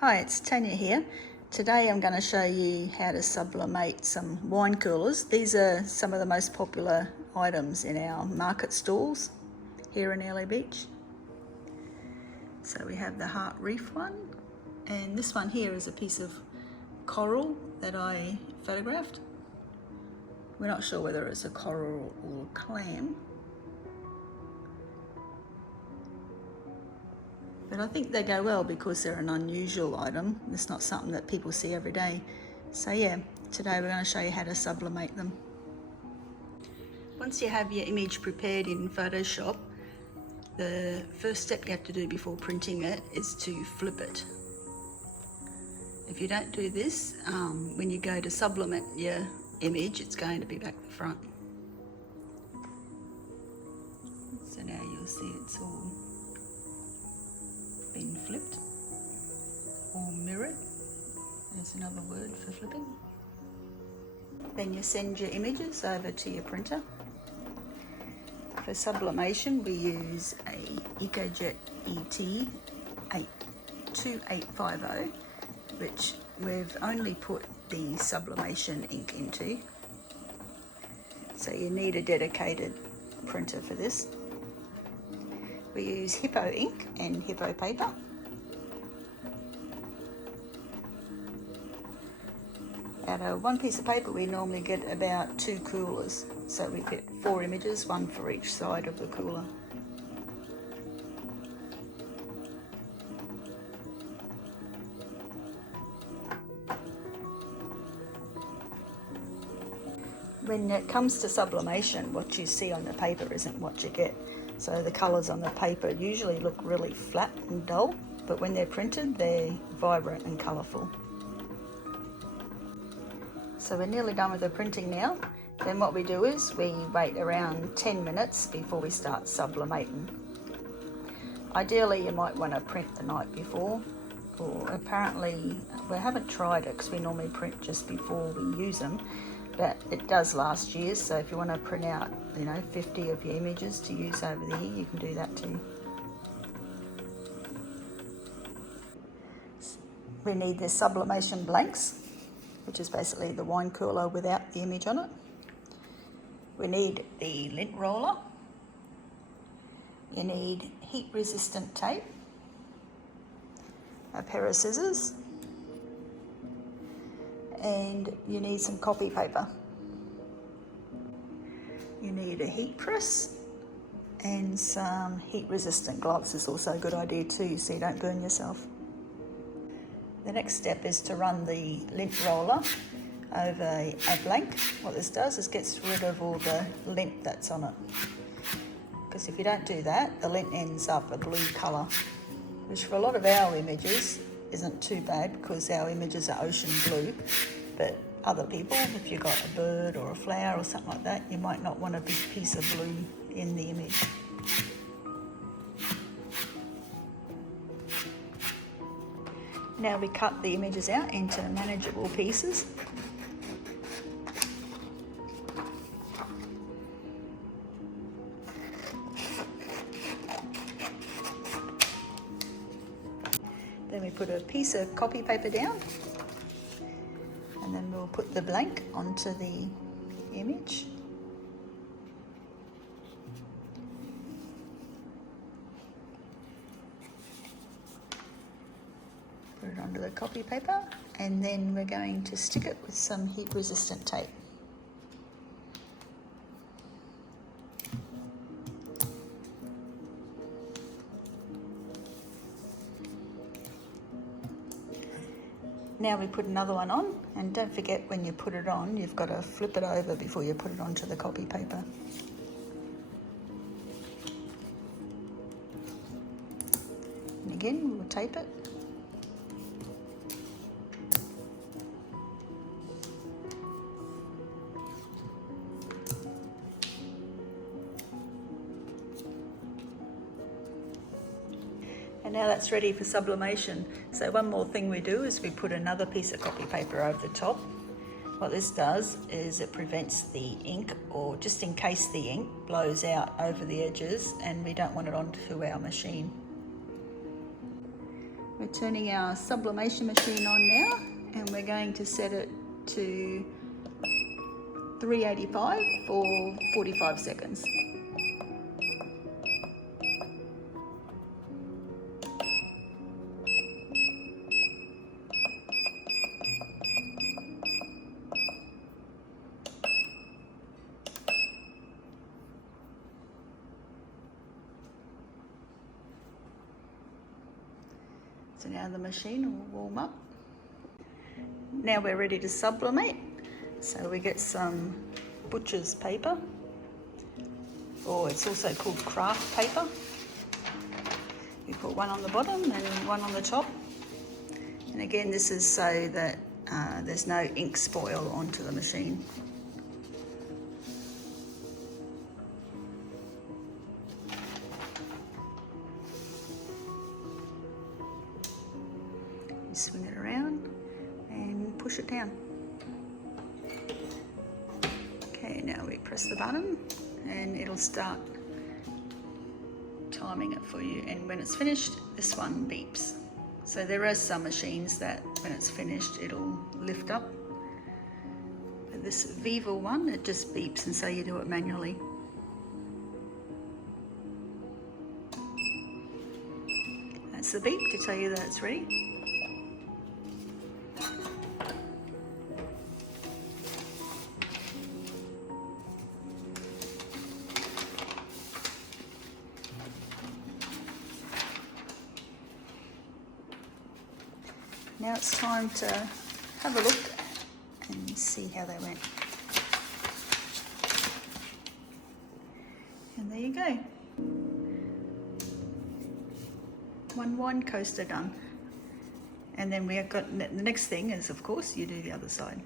Hi, it's Tanya here. Today I'm going to show you how to sublimate some wine coolers. These are some of the most popular items in our market stalls here in Airlie Beach. So we have the Heart Reef one, and this one here is a piece of coral that I photographed. We're not sure whether it's a coral or a clam, but I think they go well because they're an unusual item. It's not something that people see every day. So yeah, today we're going to show you how to sublimate them. Once you have your image prepared in Photoshop, the first step you have to do before printing it is to flip it. If you don't do this, when you go to sublimate your image, it's going to be back to front. So now you'll see it's all been flipped or mirrored. There's another word for flipping. Then you send your images over to your printer. For sublimation, we use a EcoJet ET 2850, which we've only put the sublimation ink into. So you need a dedicated printer for this. We use Hippo ink and Hippo paper. Out of one piece of paper we normally get about 2 coolers, so we get 4 images, one for each side of the cooler. When it comes to sublimation, what you see on the paper isn't what you get. So the colours on the paper usually look really flat and dull, but when they're printed, they're vibrant and colourful. So we're nearly done with the printing now. Then what we do is we wait around 10 minutes before we start sublimating. Ideally, you might want to print the night before, or apparently, we haven't tried it because we normally print just before we use them. But it does last years, so if you want to print out, 50 of your images to use over the year, you can do that too. We need the sublimation blanks, which is basically the wine cooler without the image on it. We need the lint roller. You need heat resistant tape, a pair of scissors, and you need some copy paper. You need a heat press and some heat resistant gloves is also a good idea too, so you don't burn yourself. The next step is to run the lint roller over a blank. What this does is gets rid of all the lint that's on it, because if you don't do that, the lint ends up a blue colour, which for a lot of our images isn't too bad because our images are ocean blue, but other people, if you've got a bird or a flower or something like that, you might not want a big piece of blue in the image. Now we cut the images out into manageable pieces. Then we put a piece of copy paper down, and then we'll put the blank onto the image. Put it onto the copy paper, and then we're going to stick it with some heat resistant tape. Now we put another one on, and don't forget when you put it on, you've got to flip it over before you put it onto the copy paper. And again, we'll tape it. And now that's ready for sublimation. So one more thing we do is we put another piece of copy paper over the top. What this does is it prevents the ink, or just in case the ink blows out over the edges and we don't want it onto our machine. We're turning our sublimation machine on now, and we're going to set it to 385 for 45 seconds. So now the machine will warm up. Now we're ready to sublimate. So we get some butcher's paper, or it's also called craft paper. We put one on the bottom and one on the top. And again, this is so that there's no ink spoil onto the machine. You swing it around and push it down. Okay, now we press the button and it'll start timing it for you, and when it's finished, this one beeps. So there are some machines that when it's finished it'll lift up, but this Viva one, it just beeps, and so you do it manually. That's the beep to tell you that it's ready. Now it's time to have a look and see how they went. And there you go. One wine coaster done. And then we have got, the next thing is, of course, you do the other side.